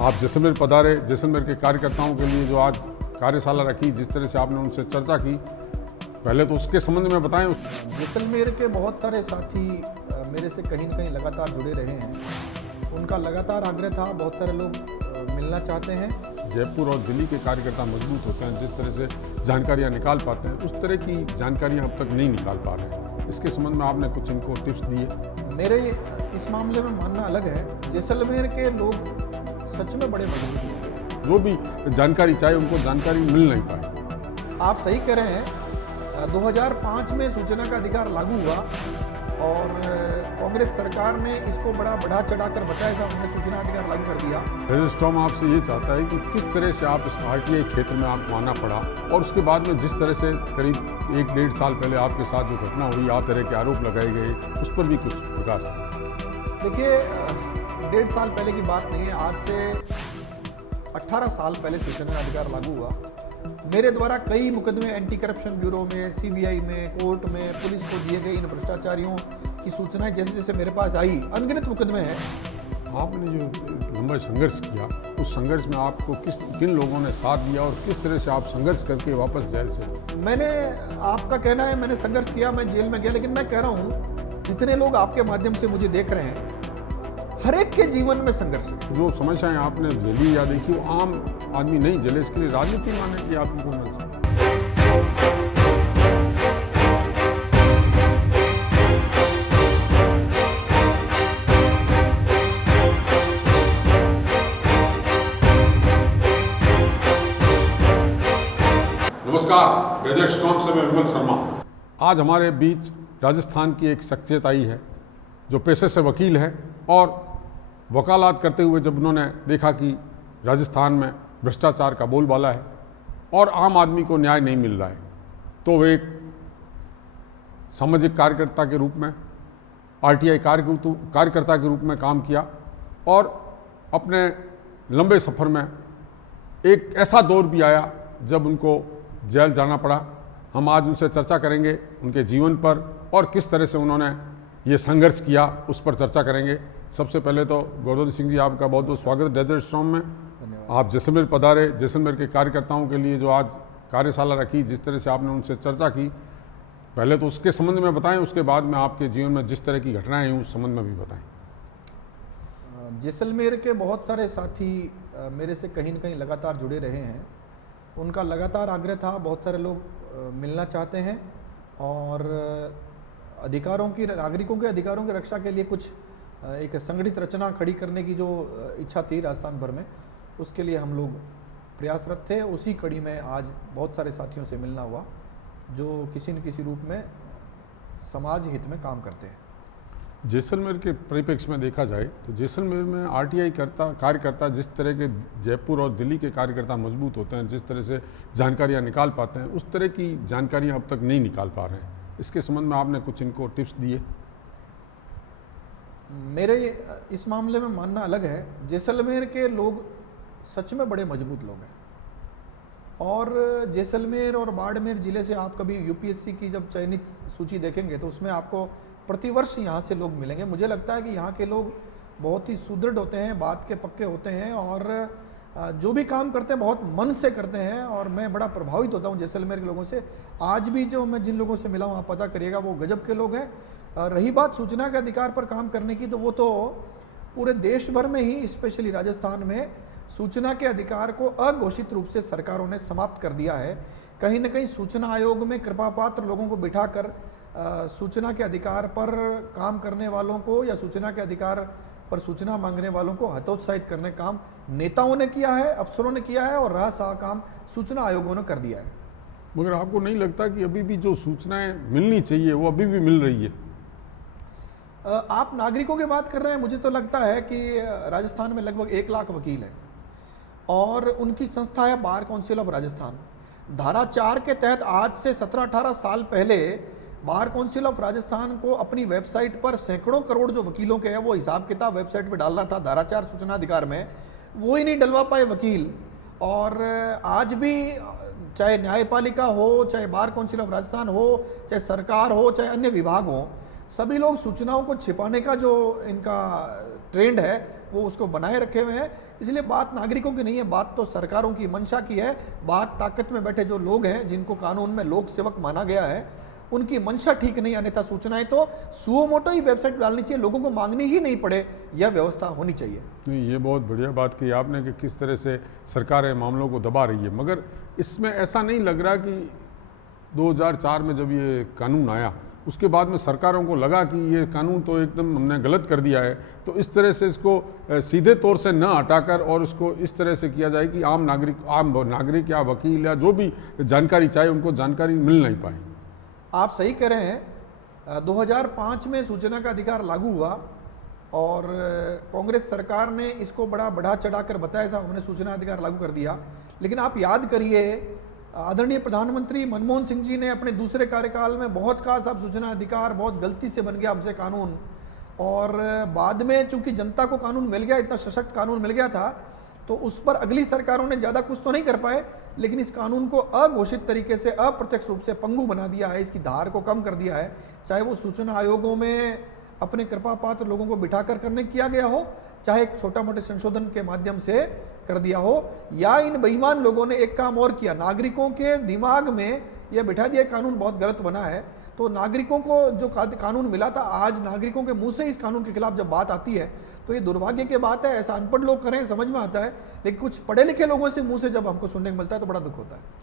आप जैसलमेर पधारे। जैसलमेर के कार्यकर्ताओं के लिए जो आज कार्यशाला रखी, जिस तरह से आपने उनसे चर्चा की, पहले तो उसके संबंध में बताएं। जैसलमेर के बहुत सारे साथी मेरे से कहीं न कहीं लगातार जुड़े रहे हैं। उनका लगातार आग्रह था, बहुत सारे लोग मिलना चाहते हैं। जयपुर और दिल्ली के कार्यकर्ता मजबूत होते हैं, जिस तरह से जानकारियां निकाल पाते हैं, उस तरह की जानकारियां अब तक नहीं निकाल पा रहे हैं। इसके संबंध में आपने कुछ इनको टिप्स दिए। मेरे इस मामले में मानना अलग है। जैसलमेर के लोग सच में बड़े मजबूत हैं। जो भी जानकारी चाहे उनको जानकारी मिल नहीं पाई। आप सही कह रहे हैं। 2005 में सूचना का अधिकार लागू हुआ और कांग्रेस सरकार ने इसको बड़ा बढ़ा चढ़ाकर बताया था, उन्होंने सूचना अधिकार लागू कर दिया। रजिस्ट्रार आपसे ये चाहता है कि किस तरह से आप इस आरटीआई क्षेत्र में आपको आना पड़ा और उसके बाद में जिस तरह से करीब 1-1.5 साल पहले आपके साथ जो घटना हुई, आप तरह के आरोप लगाए गए, उस पर भी कुछ प्रकाश। देखिए, 1.5 साल पहले की बात नहीं है, आज से 18 साल पहले सूचना अधिकार लागू हुआ। मेरे द्वारा कई मुकदमे एंटी करप्शन ब्यूरो में, सीबीआई में, कोर्ट में, पुलिस को दिए गए इन भ्रष्टाचारियों की सूचनाएं जैसे जैसे मेरे पास आई, अनगिनत मुकदमे हैं। आपने जो लंबा संघर्ष किया, उस संघर्ष में आपको किन लोगों ने साथ दिया और किस तरह से आप संघर्ष करके वापस जेल से? मैंने, आपका कहना है मैंने संघर्ष किया, मैं जेल में गया, लेकिन मैं कह रहा हूँ जितने लोग आपके माध्यम से मुझे देख रहे हैं, हर एक के जीवन में संघर्ष है। जो समस्याएं आपने झेली या देखी, वो आम आदमी नहीं झेले, इसके लिए राजनीति माने कि आप उनको मिल सकते। नमस्कार, डेजर्ट स्टॉर्म से मैं विमल शर्मा। आज हमारे बीच राजस्थान की एक शख्सियत आई है जो पेशे से वकील है और वकालत करते हुए जब उन्होंने देखा कि राजस्थान में भ्रष्टाचार का बोलबाला है और आम आदमी को न्याय नहीं मिल रहा है, तो वे एक सामाजिक कार्यकर्ता के रूप में, आरटीआई कार्यकर्ता के रूप में काम किया और अपने लंबे सफ़र में एक ऐसा दौर भी आया जब उनको जेल जाना पड़ा। हम आज उनसे चर्चा करेंगे, उनके जीवन पर और किस तरह से उन्होंने ये संघर्ष किया, उस पर चर्चा करेंगे। सबसे पहले तो गौरव सिंह जी, आपका बहुत बहुत स्वागत है डेजर्ट स्टॉर्म में। आप जैसलमेर पधारे। जैसलमेर के कार्यकर्ताओं के लिए जो आज कार्यशाला रखी, जिस तरह से आपने उनसे चर्चा की, पहले तो उसके संबंध में बताएं, उसके बाद में आपके जीवन में जिस तरह की घटनाएं हैं उस संबंध में भी बताएं। जैसलमेर के बहुत सारे साथी मेरे से कहीं न कहीं लगातार जुड़े रहे हैं। उनका लगातार आग्रह था, बहुत सारे लोग मिलना चाहते हैं और नागरिकों के अधिकारों की रक्षा के लिए कुछ एक संगठित रचना खड़ी करने की जो इच्छा थी राजस्थान भर में, उसके लिए हम लोग प्रयासरत थे। उसी कड़ी में आज बहुत सारे साथियों से मिलना हुआ जो किसी न किसी रूप में समाज हित में काम करते हैं। जैसलमेर के परिप्रेक्ष्य में देखा जाए तो जैसलमेर में आरटीआई कार्यकर्ता जिस तरह के जयपुर और दिल्ली के कार्यकर्ता मजबूत होते हैं, जिस तरह से जानकारियां निकाल पाते हैं, उस तरह की जानकारियां अब तक नहीं निकाल पा रहे हैं। इसके संबंध में आपने कुछ इनको टिप्स दिए। मेरे इस मामले में मानना अलग है। जैसलमेर के लोग सच में बड़े मजबूत लोग हैं और जैसलमेर और बाड़मेर ज़िले से आप कभी यूपीएससी की जब चयनित सूची देखेंगे तो उसमें आपको प्रतिवर्ष यहाँ से लोग मिलेंगे। मुझे लगता है कि यहाँ के लोग बहुत ही सुदृढ़ होते हैं, बात के पक्के होते हैं और जो भी काम करते हैं बहुत मन से करते हैं और मैं बड़ा प्रभावित होता हूँ जैसलमेर के लोगों से। आज भी जो मैं जिन लोगों से मिला हूँ, आप पता करिएगा, वो गजब के लोग हैं। रही बात सूचना के अधिकार पर काम करने की, तो वो तो पूरे देश भर में ही, स्पेशली राजस्थान में सूचना के अधिकार को अघोषित रूप से सरकारों ने समाप्त कर दिया है। कहीं न कहीं सूचना आयोग में कृपापात्र लोगों को बिठाकर सूचना के अधिकार पर काम करने वालों को या सूचना के अधिकार पर सूचना मांगने वालों को हतोत्साहित करने काम नेताओं ने किया है, अफसरों ने किया है और रहा सहा काम सूचना आयोगों ने कर दिया है। मगर आपको नहीं लगता कि अभी भी जो सूचनाएं मिलनी चाहिए वो अभी भी मिल रही है? आप नागरिकों की बात कर रहे हैं। मुझे तो लगता है कि राजस्थान में लगभग 1 लाख वकील हैं और उनकी संस्था है बार काउंसिल ऑफ राजस्थान। धारा 4 के तहत आज से 17-18 साल पहले बार काउंसिल ऑफ राजस्थान को अपनी वेबसाइट पर सैकड़ों करोड़ जो वकीलों के हैं वो हिसाब किताब वेबसाइट पे डालना था धारा 4 सूचना अधिकार में, वो ही नहीं डलवा पाए वकील। और आज भी चाहे न्यायपालिका हो, चाहे बार काउंसिल ऑफ राजस्थान हो, चाहे सरकार हो, चाहे अन्य विभाग हो, सभी लोग सूचनाओं को छिपाने का जो इनका ट्रेंड है वो उसको बनाए रखे हुए हैं। इसलिए बात नागरिकों की नहीं है, बात तो सरकारों की मंशा की है, बात ताकत में बैठे जो लोग हैं जिनको कानून में लोक सेवक माना गया है उनकी मंशा ठीक नहीं। अन्यथा सूचनाएं तो सुओ मोटो ही वेबसाइट डालनी चाहिए, लोगों को मांगनी ही नहीं पड़े, यह व्यवस्था होनी चाहिए। नहीं, ये बहुत बढ़िया बात की आपने कि किस तरह से सरकारें मामलों को दबा रही है, मगर इसमें ऐसा नहीं लग रहा कि 2004 में जब ये कानून आया उसके बाद में सरकारों को लगा कि ये कानून तो एकदम हमने गलत कर दिया है, तो इस तरह से इसको सीधे तौर से न हटाकर और उसको इस तरह से किया जाए कि आम नागरिक या वकील या जो भी जानकारी चाहे उनको जानकारी मिल नहीं पाए। आप सही कह रहे हैं। 2005 में सूचना का अधिकार लागू हुआ और कांग्रेस सरकार ने इसको बड़ा बढ़ा चढ़ाकर बताया साहब हमने सूचना अधिकार लागू कर दिया। लेकिन आप याद करिए आदरणीय प्रधानमंत्री मनमोहन सिंह जी ने अपने दूसरे कार्यकाल में बहुत कहा साहब सूचना अधिकार बहुत गलती से बन गया हमसे कानून, और बाद में चूंकि जनता को कानून मिल गया, इतना सशक्त कानून मिल गया था, तो उस पर अगली सरकारों ने ज़्यादा कुछ तो नहीं कर पाए, लेकिन इस कानून को अघोषित तरीके से अप्रत्यक्ष रूप से पंगु बना दिया है, इसकी धार को कम कर दिया है। चाहे वो सूचना आयोगों में अपने कृपा पात्र लोगों को बिठाकर करने किया गया हो, चाहे एक छोटा मोटे संशोधन के माध्यम से कर दिया हो, या इन बेईमान लोगों ने एक काम और किया, नागरिकों के दिमाग में यह बिठा दिया कानून बहुत गलत बना है। तो नागरिकों को जो कानून मिला था, आज नागरिकों के मुंह से इस कानून के खिलाफ जब बात आती है तो ये दुर्भाग्य की बात है। ऐसा अनपढ़ लोग करें समझ में आता है, लेकिन कुछ पढ़े लिखे लोगों से मुंह से जब हमको सुनने को मिलता है तो बड़ा दुख होता है।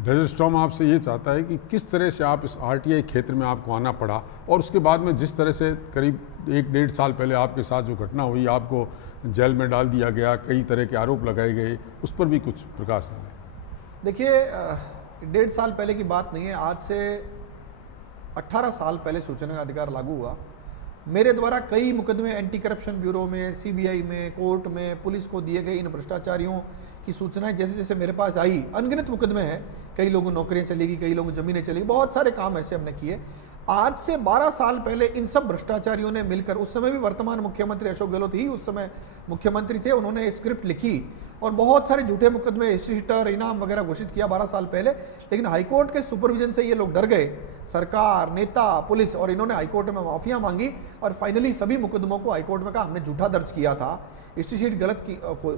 ब्रदर स्टॉर्म आपसे ये चाहता है कि किस तरह से आप इस आरटीआई क्षेत्र में आपको आना पड़ा, और उसके बाद में जिस तरह से करीब 1-1.5 साल पहले आपके साथ जो घटना हुई, आपको जेल में डाल दिया गया, कई तरह के आरोप लगाए गए, उस पर भी कुछ प्रकाश डालें। देखिए 1.5 साल पहले की बात नहीं है, आज से 18 साल पहले सूचना का अधिकार लागू हुआ। मेरे द्वारा कई मुकदमे एंटी करप्शन ब्यूरो में, सीबीआई में, कोर्ट में, पुलिस को दिए गए इन भ्रष्टाचारियों की सूचनाएं जैसे जैसे मेरे पास आई, अनगिनत मुकदमे हैं, कई लोगों नौकरियां चली गई, कई लोगों ज़मीनें चली गई, बहुत सारे काम ऐसे हमने किए। आज से 12 साल पहले इन सब भ्रष्टाचारियों ने मिलकर, उस समय भी वर्तमान मुख्यमंत्री अशोक गहलोत ही उस समय मुख्यमंत्री थे, उन्होंने स्क्रिप्ट लिखी और बहुत सारे झूठे मुकदमे, हिस्ट्रीशीटर, इनाम वगैरह घोषित किया 12 साल पहले। लेकिन हाईकोर्ट के सुपरविजन से ये लोग डर गए, सरकार, नेता, पुलिस, और इन्होंने हाईकोर्ट में माफियाँ मांगी और फाइनली सभी मुकदमों को हाईकोर्ट में कहा हमने झूठा दर्ज किया था, हिस्ट्रीशीट गलत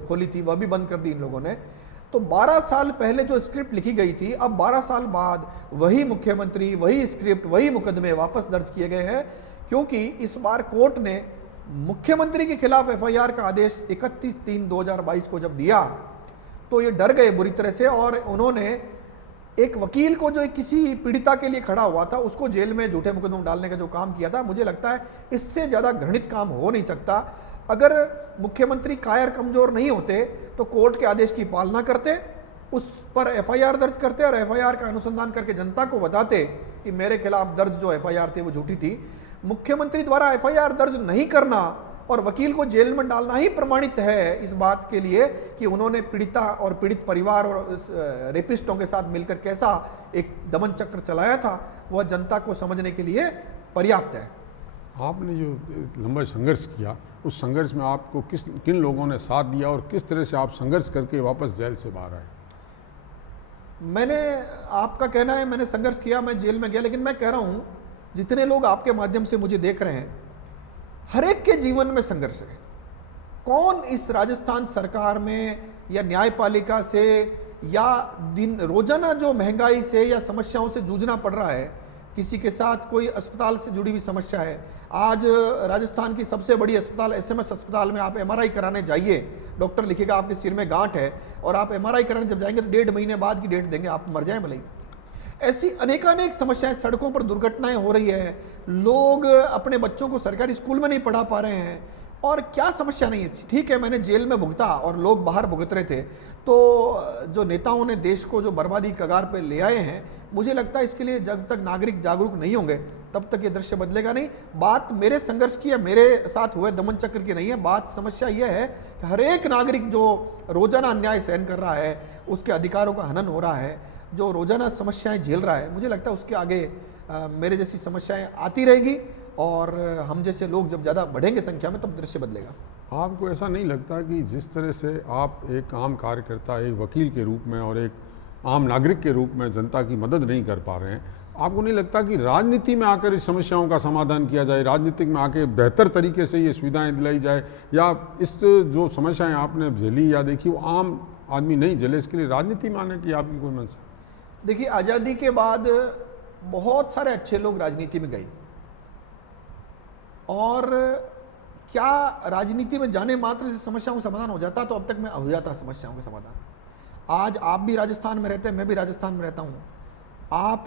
खोली थी, वह भी बंद कर दी इन लोगों ने। तो 12 साल पहले जो स्क्रिप्ट लिखी गई थी, अब 12 साल बाद वही मुख्यमंत्री, वही स्क्रिप्ट, वही मुकदमे वापस दर्ज किए गए हैं, क्योंकि इस बार कोर्ट ने मुख्यमंत्री के खिलाफ एफआईआर का आदेश 31/3/2022 को जब दिया तो ये डर गए बुरी तरह से, और उन्होंने एक वकील को जो किसी पीड़िता के लिए खड़ा हुआ था उसको जेल में झूठे मुकदमे डालने का जो काम किया था, मुझे लगता है इससे ज़्यादा घृणित काम हो नहीं सकता। अगर मुख्यमंत्री कायर कमजोर नहीं होते तो कोर्ट के आदेश की पालना करते, उस पर एफआईआर दर्ज करते और एफआईआर का अनुसंधान करके जनता को बताते कि मेरे खिलाफ दर्ज जो एफआईआर थी वो झूठी थी। मुख्यमंत्री द्वारा एफआईआर दर्ज नहीं करना और वकील को जेल में डालना ही प्रमाणित है इस बात के लिए कि उन्होंने पीड़िता और पीड़ित परिवार और रेपिस्टों के साथ मिलकर कैसा एक दमन चक्र चलाया था, वह जनता को समझने के लिए पर्याप्त है। आपने जो लंबा संघर्ष किया, उस संघर्ष में आपको किन लोगों ने साथ दिया और किस तरह से आप संघर्ष करके वापस जेल से बाहर आए? मैंने, आपका कहना है मैंने संघर्ष किया, मैं जेल में गया, लेकिन मैं कह रहा हूँ जितने लोग आपके माध्यम से मुझे देख रहे हैं, हर एक के जीवन में संघर्ष है। कौन इस राजस्थान सरकार में या न्यायपालिका से या दिन रोजाना जो महंगाई से या समस्याओं से जूझना पड़ रहा है, किसी के साथ कोई अस्पताल से जुड़ी हुई समस्या है। आज राजस्थान की सबसे बड़ी अस्पताल एसएमएस अस्पताल में आप एमआरआई कराने जाइए, डॉक्टर लिखेगा आपके सिर में गांठ है, और आप एमआरआई कराने जब जाएंगे तो 1.5 महीने बाद की डेट देंगे, आप मर जाएं भले ही। ऐसी अनेकानेक समस्याएं, सड़कों पर दुर्घटनाएं हो रही है, लोग अपने बच्चों को सरकारी स्कूल में नहीं पढ़ा पा रहे हैं, और क्या समस्या नहीं है। ठीक है, मैंने जेल में भुगता और लोग बाहर भुगत रहे थे, तो जो नेताओं ने देश को जो बर्बादी कगार पे ले आए हैं, मुझे लगता है इसके लिए जब तक नागरिक जागरूक नहीं होंगे तब तक ये दृश्य बदलेगा नहीं। बात मेरे संघर्ष की या मेरे साथ हुए दमन चक्र की नहीं है, बात समस्या यह है कि हर एक नागरिक जो रोजाना अन्याय सहन कर रहा है, उसके अधिकारों का हनन हो रहा है, जो रोजाना समस्याएं झेल रहा है, मुझे लगता है उसके आगे मेरे जैसी समस्याएं आती रहेगी, और हम जैसे लोग जब ज़्यादा बढ़ेंगे संख्या में तब दृश्य बदलेगा। आपको ऐसा नहीं लगता कि जिस तरह से आप एक आम कार्यकर्ता, एक वकील के रूप में और एक आम नागरिक के रूप में जनता की मदद नहीं कर पा रहे हैं, आपको नहीं लगता कि राजनीति में आकर इस समस्याओं का समाधान किया जाए, राजनीतिक में आके बेहतर तरीके से ये सुविधाएं दिलाई जाए, या इस जो समस्याएं आपने झेली या देखी वो आम आदमी नहीं झेले, इसके लिए राजनीति में आने की आपकी कोई मंशा? देखिए, आज़ादी के बाद बहुत सारे अच्छे लोग राजनीति में गए, और क्या राजनीति में जाने मात्र से समस्याओं का समाधान हो जाता? तो अब तक मैं हो जाता समस्याओं का समाधान। आज आप भी राजस्थान में रहते हैं, मैं भी राजस्थान में रहता हूँ। आप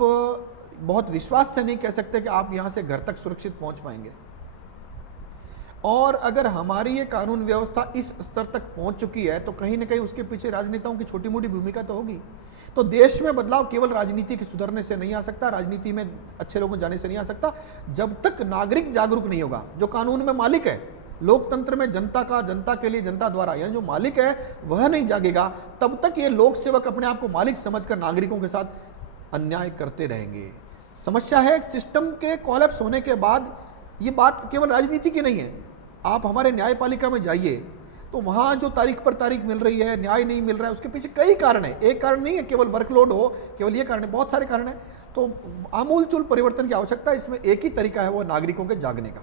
बहुत विश्वास से नहीं कह सकते कि आप यहाँ से घर तक सुरक्षित पहुँच पाएंगे, और अगर हमारी ये कानून व्यवस्था इस स्तर तक पहुँच चुकी है तो कहीं ना कहीं उसके पीछे राजनेताओं की छोटी मोटी भूमिका तो होगी। तो देश में बदलाव केवल राजनीति के सुधरने से नहीं आ सकता, राजनीति में अच्छे लोगों जाने से नहीं आ सकता, जब तक नागरिक जागरूक नहीं होगा। जो कानून में मालिक है, लोकतंत्र में जनता का, जनता के लिए, जनता द्वारा, यानी जो मालिक है वह नहीं जागेगा, तब तक ये लोक सेवक अपने आप को मालिक समझकर नागरिकों के साथ अन्याय करते रहेंगे। समस्या है सिस्टम के कोलैप्स होने के बाद। ये बात केवल राजनीति की नहीं है। आप हमारे न्यायपालिका में जाइए तो वहाँ जो तारीख पर तारीख मिल रही है, न्याय नहीं मिल रहा है, उसके पीछे कई कारण है। एक कारण नहीं है केवल वर्कलोड हो, केवल ये कारण है, बहुत सारे कारण है। तो आमूलचूल परिवर्तन की आवश्यकता है। इसमें एक ही तरीका है, वो नागरिकों के जागने का।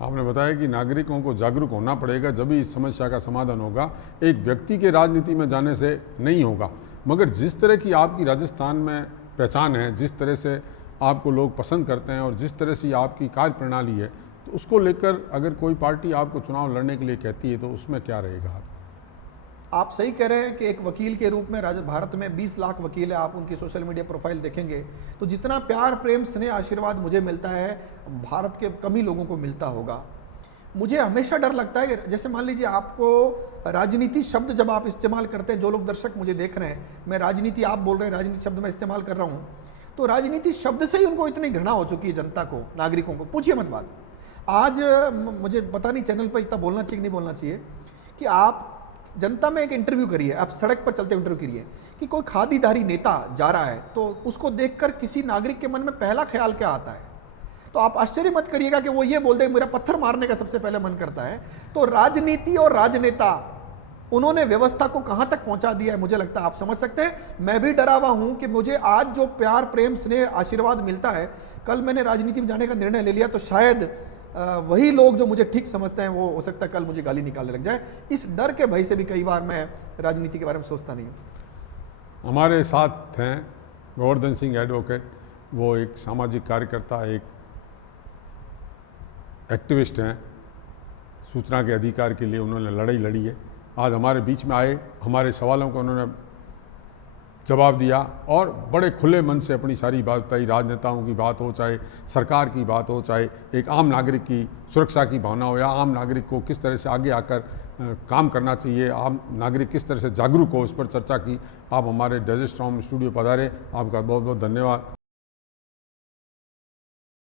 आपने बताया कि नागरिकों को जागरूक होना पड़ेगा, जब भी इस समस्या का समाधान होगा। एक व्यक्ति के राजनीति में जाने से नहीं होगा। मगर जिस तरह की आपकी राजस्थान में पहचान है, जिस तरह से आपको लोग पसंद करते हैं और जिस तरह से आपकी कार्य प्रणाली है, तो उसको लेकर अगर कोई पार्टी आपको चुनाव लड़ने के लिए कहती है तो उसमें क्या रहेगा? आप सही कह रहे हैं कि एक वकील के रूप में भारत में 20 लाख वकील है। आप उनकी सोशल मीडिया प्रोफाइल देखेंगे तो जितना प्यार, प्रेम, स्नेह, आशीर्वाद मुझे मिलता है, भारत के कम ही लोगों को मिलता होगा। मुझे हमेशा डर लगता है कि जैसे मान लीजिए आपको राजनीति शब्द जब आप इस्तेमाल करते हैं, जो लोग दर्शक मुझे देख रहे हैं, मैं राजनीति, आप बोल रहे हैं राजनीति शब्द मैं इस्तेमाल कर रहा हूँ, तो राजनीति शब्द से ही उनको इतनी घृणा हो चुकी है, जनता को, नागरिकों को। पूछिए मत बात। आज मुझे पता नहीं चैनल पर इतना बोलना चाहिए कि नहीं बोलना चाहिए कि आप जनता में एक इंटरव्यू करिए, आप सड़क पर चलते इंटरव्यू करिए कि कोई खादीधारी नेता जा रहा है तो उसको देखकर किसी नागरिक के मन में पहला ख्याल क्या आता है? तो आप आश्चर्य मत करिएगा कि वो ये बोल दे मेरा पत्थर मारने का सबसे पहले मन करता है। तो राजनीति और राजनेता, उन्होंने व्यवस्था को कहां तक पहुंचा दिया है, मुझे लगता है आप समझ सकते हैं। मैं भी डरा हुआ हूं कि मुझे आज जो प्यार, प्रेम, स्नेह, आशीर्वाद मिलता है, कल मैंने राजनीति में जाने का निर्णय ले लिया तो शायद वही लोग जो मुझे ठीक समझते हैं वो हो सकता है कल मुझे गाली निकालने लग जाए। इस डर के भय से भी कई बार मैं राजनीति के बारे में सोचता नहीं हूँ। हमारे साथ हैं गोवर्धन सिंह एडवोकेट। वो एक सामाजिक कार्यकर्ता, एक एक्टिविस्ट हैं, सूचना के अधिकार के लिए उन्होंने लड़ाई लड़ी है। आज हमारे बीच में आए, हमारे सवालों का उन्होंने जवाब दिया और बड़े खुले मन से अपनी सारी बात बताई। राजनेताओं की बात हो, चाहे सरकार की बात हो, चाहे एक आम नागरिक की सुरक्षा की भावना हो, या आम नागरिक को किस तरह से आगे आकर काम करना चाहिए, आम नागरिक किस तरह से जागरूक हो, इस पर चर्चा की। आप हमारे डेजर्ट स्टॉर्म स्टूडियो पधारे, आपका बहुत बहुत धन्यवाद।